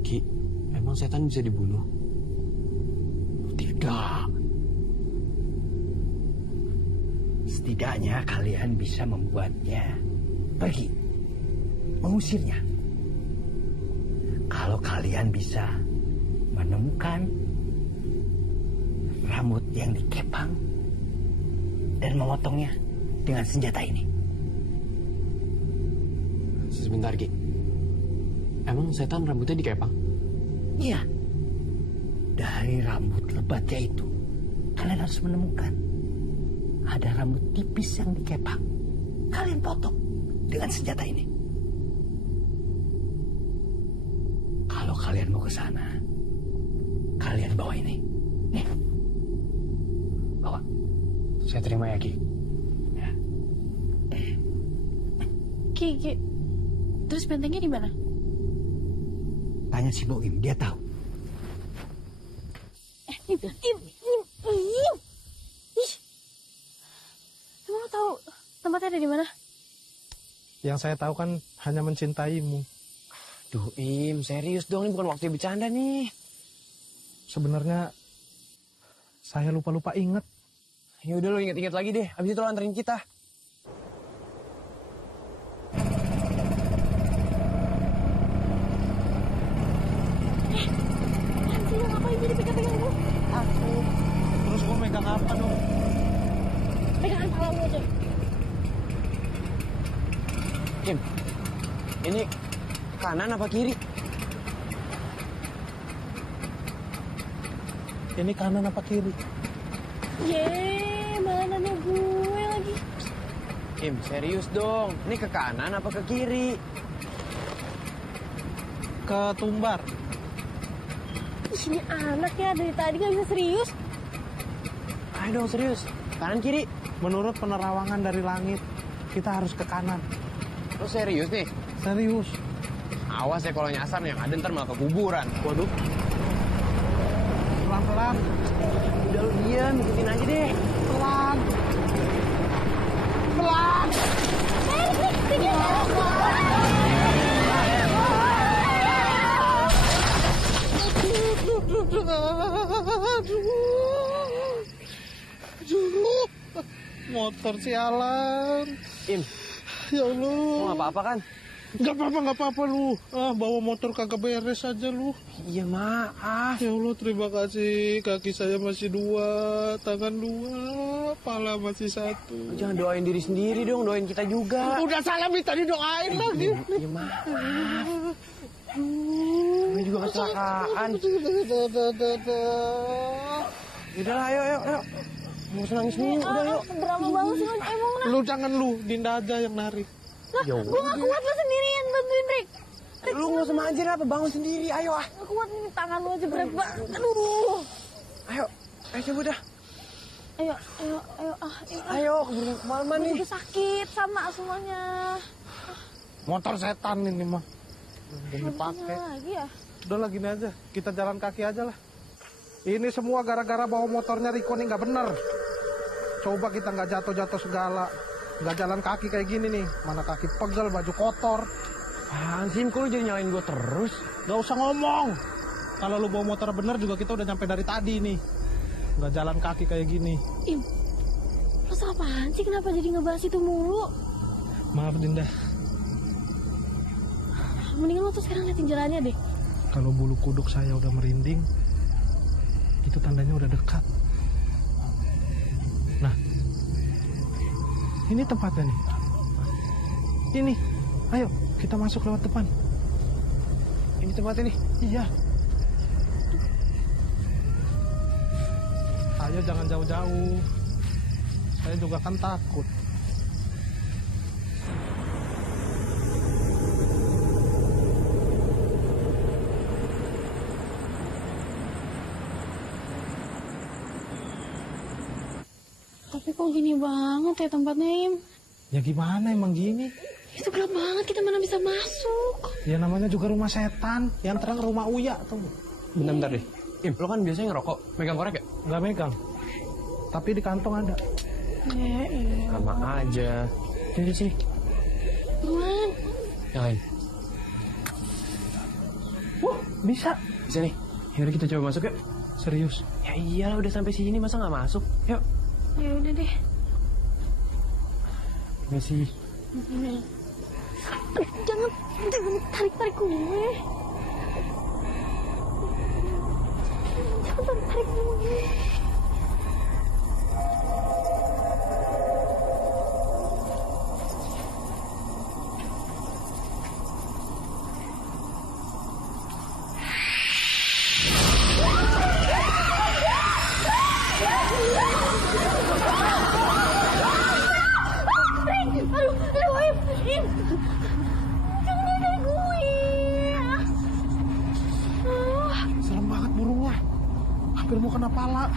Ki, emang setan bisa dibunuh? Tidak. Setidaknya kalian bisa membuatnya pergi, mengusirnya. Kalau kalian bisa menemukan rambut yang dikepang dan memotongnya dengan senjata ini. Sebentar Ki, emang setan rambutnya dikepang? Iya. Dari rambut lebatnya itu, kalian harus menemukan ada rambut tipis yang dikepang. Kalian potong dengan senjata ini. Kalau kalian mau ke sana, kalian bawa ini. Nih. Bawa. Saya terima ya Ki. Ya. Ki, terus bentengnya di mana? Tanya si Boim, dia tahu. Ih, emang lo tahu tempatnya ada di mana? Yang saya tahu kan hanya mencintaimu. Duh Im, serius dong, ini bukan waktu bercanda nih. Sebenarnya saya lupa-lupa inget. Ya udah lo inget-inget lagi deh, habis itu lo anterin kita. Nanti lo ngapain jadi pegang-pegang gue? Aku. Terus gue megang apa dong? Pegangan kepala lo aja. Im, ini kanan apa kiri? Ini kanan apa kiri? Yeay, malah nanya gue lagi. Im, serius dong, ini ke kanan apa ke kiri? Ke Tumbar. Ini anak ya, dari tadi gak bisa serius. Ayo dong serius, kanan kiri. Menurut penerawangan dari langit, kita harus ke kanan. Lo serius nih? Serius. Awas ya kalau nyasar yang ada ntar malah kekuburan. Waduh. Pelan-pelan. Udah lu diam, ikutin aja deh. Pelan. Pelan. Motor sialan. Im, Ya Allah. lo gak apa-apa kan? Gak apa-apa lu. Bawa motor kagak beres aja lu. Iya maaf. Ya Allah, terima kasih. Kaki saya masih 2, tangan 2, pala masih 1. Lo jangan doain diri sendiri dong, doain kita juga. Udah salah minta didoain lagi. Iya maaf. Ini juga kecelakaan. Udah ayo. Mau nangis dulu, udah yuk. Drama banget sih, emang Lu jangan lu, Dinda aja yang narik. Lah, gue gak kuat lo sendirian, bantuin Rick. Lu nggak usah manjir apa, bangun sendiri, ayo ah. Gak kuat nih, tangan lu aja berat banget. Aduh. Ayo coba dah. Ayo. Ayo, keburu kemalaman nih. Gue sakit sama semuanya. Motor setan ini mah. Udah Gak dipakai. bisa lagi ya? Udah lah gini aja, kita jalan kaki aja lah. Ini semua gara-gara bawa motornya Riko nih nggak bener. Coba kita nggak jatuh-jatuh segala. Nggak jalan kaki kayak gini nih. Mana kaki pegel, baju kotor. Apaan sih, kok lu jadi nyalain gue terus? Gak usah ngomong. Kalau lu bawa motor bener juga kita udah nyampe dari tadi nih. Nggak jalan kaki kayak gini. Im, lo salah apaan sih? Kenapa jadi ngebahas itu mulu? Maaf Dinda. Mendingan lo tuh sekarang liatin jalannya deh. Kalau bulu kuduk saya udah merinding, itu tandanya udah dekat. Nah, ini tempatnya nih. Ini, ayo kita masuk lewat depan. Ini tempatnya nih? Iya. Ayo jangan jauh-jauh. Saya juga kan takut. Tapi kok gini banget ya tempatnya, Im? Ya gimana emang gini? Itu gelap banget, kita mana bisa masuk? Ya namanya juga rumah setan. Yang terang rumah Uya tuh. Bentar deh. Im, lo kan biasanya ngerokok, megang korek ya? Nggak megang. Tapi di kantong ada. Iya. Sama aja. Sini. Buruan. Yang lain. Bisa. Bisa nih. Yaudah kita coba masuk yuk. Serius. Ya iyalah, udah sampai sini masa nggak masuk? Yuk. Ya udah deh. Messi. Jangan tarik gue. Jangan tarik gue. Serem banget burungnya. Hampir mau kena pala.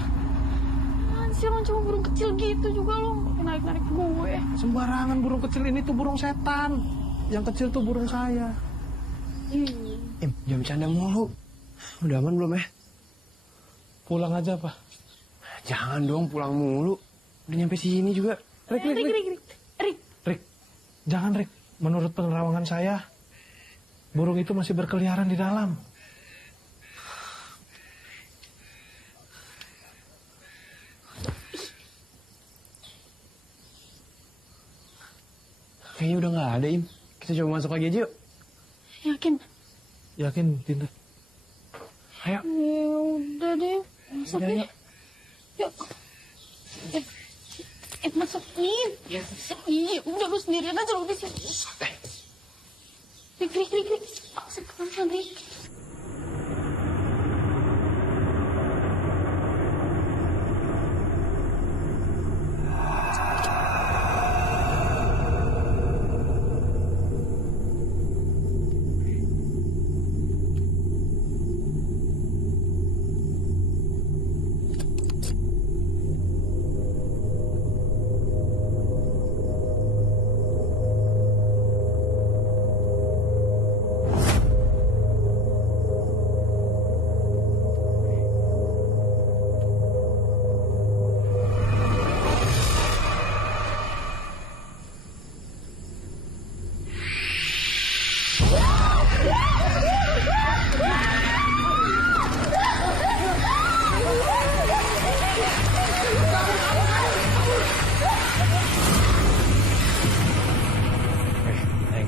Sih orang cuma burung kecil gitu juga lo narik gue. Sembarangan, burung kecil ini tuh burung setan. Yang kecil tuh burung saya. Im, jangan bercanda mulu. Udah aman belum ya? Pulang aja Pak. Jangan dong pulang mulu. Udah nyampe sini juga. Rik, jangan Rik. Menurut penerawangan saya, burung itu masih berkeliaran di dalam. Kayaknya udah nggak ada, Im. Kita coba masuk lagi aja yuk. Yakin? Yakin, Dinda? Ayo. Ya udah deh. Masuk deh. Yuk. Masuk nih. Iya, udah lu sendirian aja lu di sini. Rik. Masuk pelan-pelan, Rik.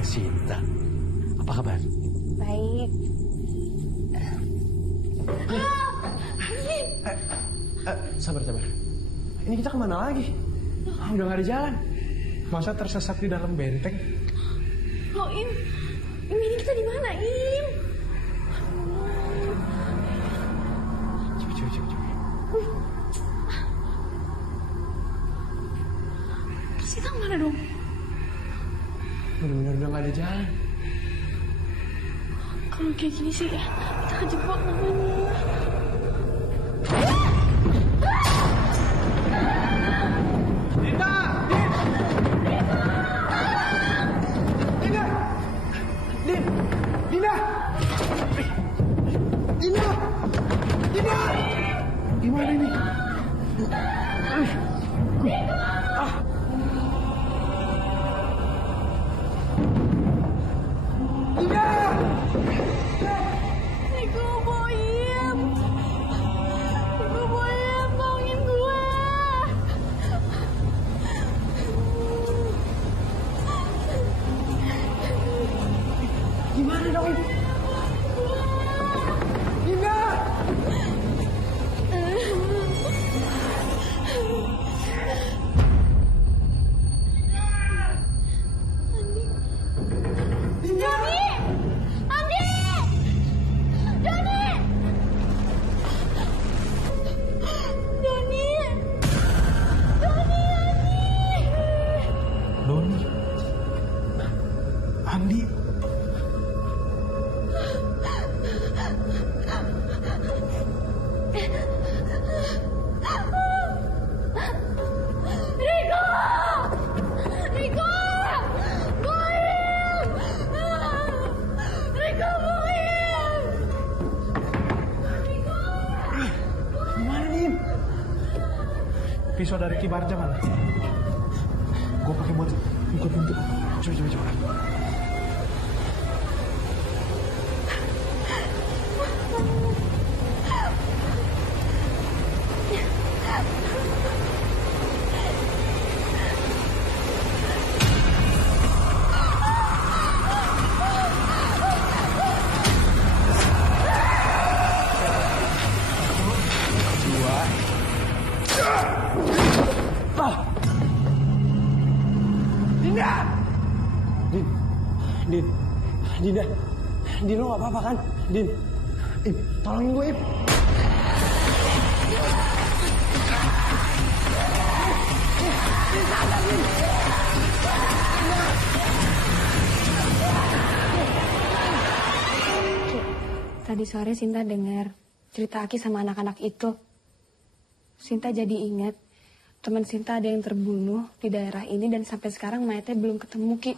Sinta, apa kabar? Baik. Sabar. Ini kita kemana lagi? Udah gak ada jalan. Masa tersesat di dalam benteng? Loh, Im ini kita di mana, Im? Coba. Terus kita kemana dong? Bener-bener udah gak ada jalan. Kalau kayak gini sih ya, kita kejebak namanya. Gimana ini? Riko, Boim. Riko, Boim, tolongin gue. Gimana dong ini? Dinda! Doni! Andi! Doni! Doni! Doni. Andi. Riko! Riko! Boim! Riko, Boim! Gimana nih? Pisau dari Kibarja mana? Gue pakai buat ikut pintu. Coba. Dinda, Din lo gak apa-apa kan? Din, Ip, tolongin gue Ip. Tadi sore Sinta dengar cerita Aki sama anak-anak itu. Sinta jadi ingat teman Sinta ada yang terbunuh di daerah ini dan sampai sekarang mayatnya belum ketemu, Ki.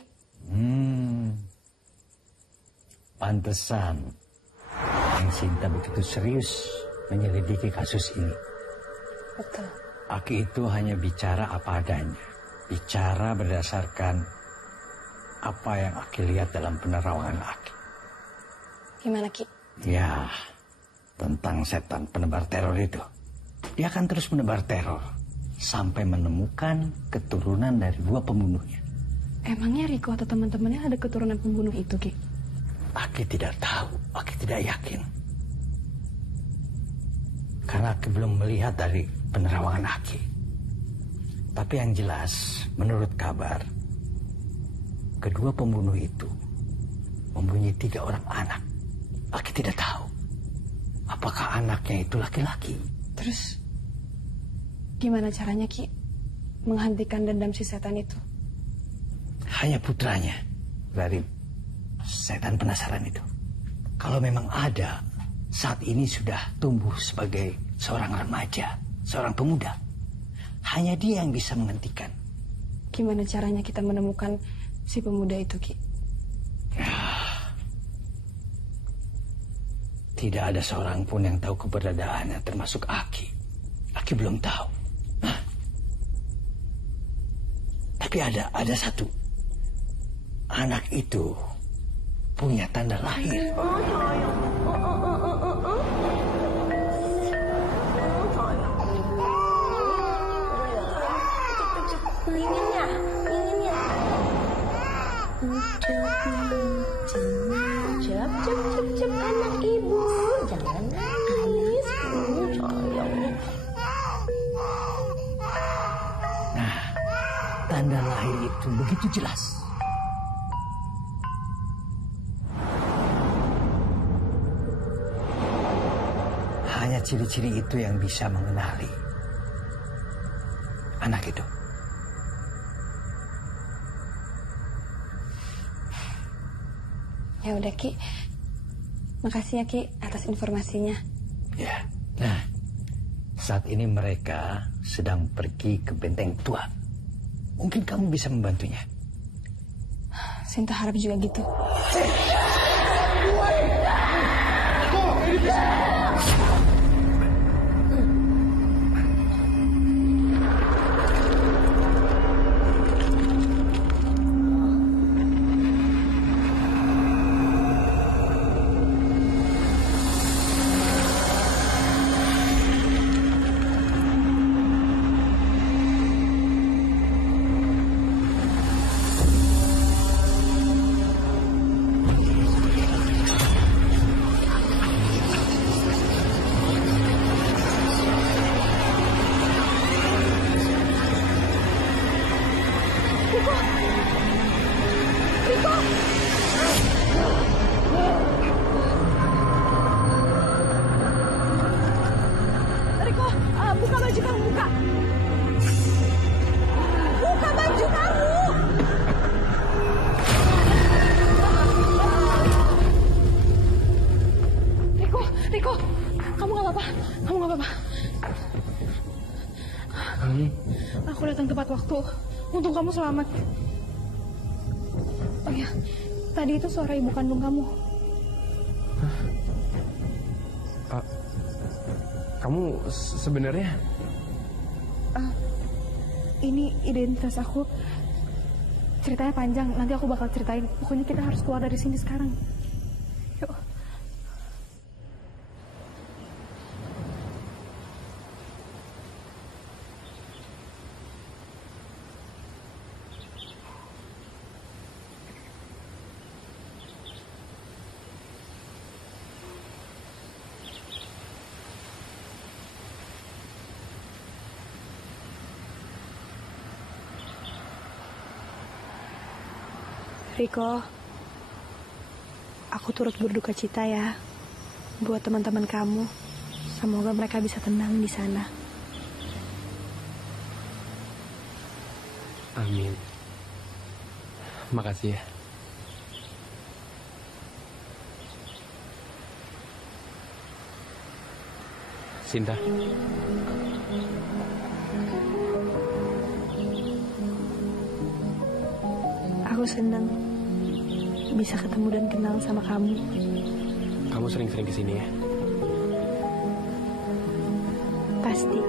Pantesan yang Sinta begitu serius menyelidiki kasus ini. Betul. Aki itu hanya bicara apa adanya. Bicara berdasarkan apa yang Aki lihat dalam penerawangan Aki. Gimana, Ki? Ya, tentang setan penebar teror itu. Dia akan terus menebar teror sampai menemukan keturunan dari dua pembunuhnya. Emangnya Riko atau teman-temannya ada keturunan pembunuh itu, Ki? Aki tidak tahu, Aki tidak yakin. Karena Aki belum melihat dari penerawangan Aki. Tapi yang jelas, menurut kabar, kedua pembunuh itu mempunyai 3 orang anak. Aki tidak tahu apakah anaknya itu laki-laki. Terus gimana caranya, Ki, menghentikan dendam si setan itu? Hanya putranya dari setan penasaran itu. Kalau memang ada, saat ini sudah tumbuh sebagai seorang remaja, seorang pemuda. Hanya dia yang bisa menghentikan. Gimana caranya kita menemukan si pemuda itu, Ki? Tidak ada seorang pun yang tahu keberadaannya, termasuk Aki. Aki belum tahu. Nah, tapi ada satu. Anak itu punya tanda lahir. Cep anak ibu, jangan nangis, sayangnya. Nah, tanda lahir itu begitu jelas. Hanya ciri-ciri itu yang bisa mengenali anak itu. Ya udah, Ki. Makasih ya Ki atas informasinya. Ya. Nah, saat ini mereka sedang pergi ke Benteng Tua. Mungkin kamu bisa membantunya. Sinta harap juga gitu. Riko, buka baju kamu, buka. Buka baju kamu. Riko, kamu gak apa-apa, kamu gak apa-apa. Aku datang tepat waktu. Untung kamu selamat. Oh ya, tadi itu suara ibu kandung kamu. Kamu sebenarnya? Ini identitas aku. Ceritanya panjang, nanti aku bakal ceritain. Pokoknya kita harus keluar dari sini sekarang. Yuk. Riko, aku turut berduka cita ya buat teman-teman kamu. Semoga mereka bisa tenang di sana. Amin. Makasih ya. Sinta. Aku senang bisa ketemu dan kenal sama kamu. Kamu sering-sering kesini ya? Pasti.